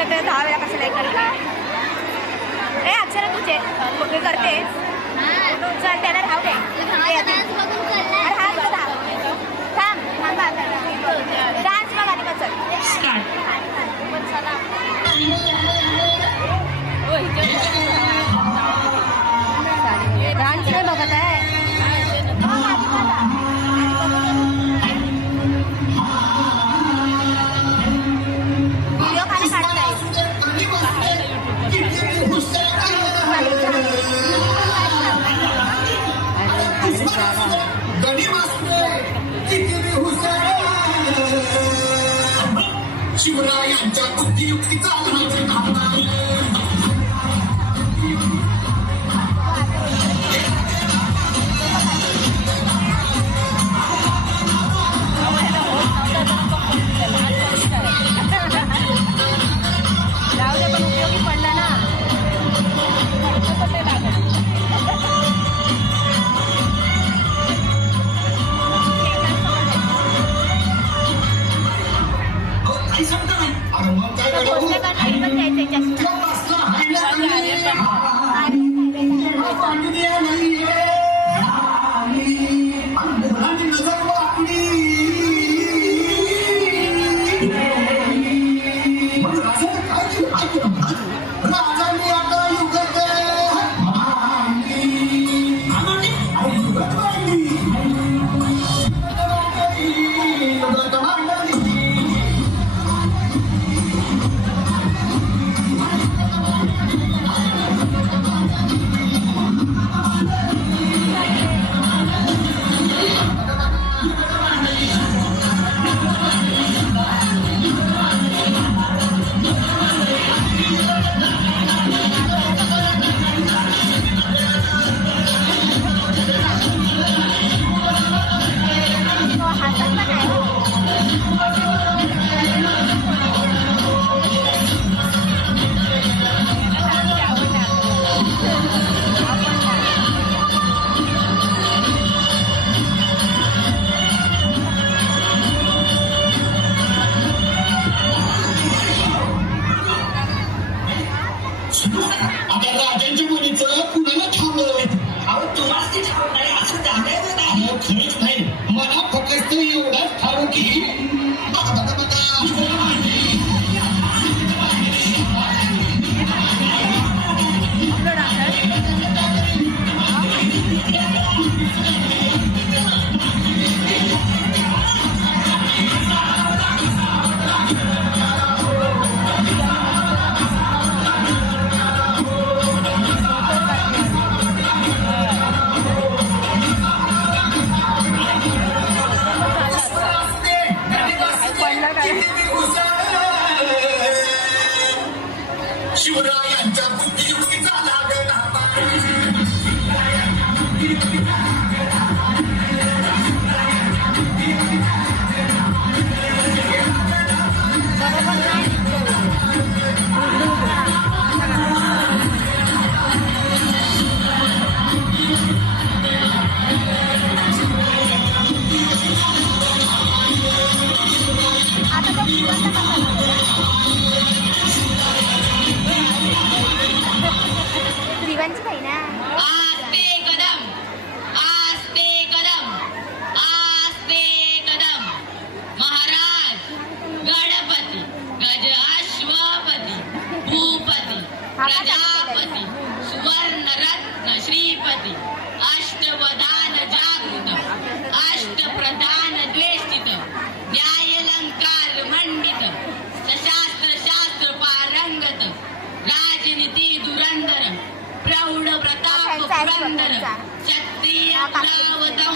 तर 10 वेळा कसं लाईक करते ए अक्षरा तुझे करतेस चल त्याला राहू दे डान्स बघ आणि मग चल डान्स नाही बघत आहे व्हिडिओ खाली काढत आहे शिवरायांच्या बुद्धियुक्तीचा राहू दे पण उपयोगी पडला ना आता राजांच्या मुलीचं कुणाला ठावलं तुम्हाला ते ठाव नाही असं झालंय खरंच नाही मला फक्त एवढंच ठाव की शिवरायांच्या बुद्धियुक्तीचा लागला प्रजापती सुवर्ण रत्न श्रीपती अष्टवधान जागृत अष्टप्रधान द्वेषित न्यायलंकार मंडित सशास्त्र शास्त्र पारंगत राजनीती धुरंधर प्रौढ प्रताप पुरंदर क्षत्रिय पुरावत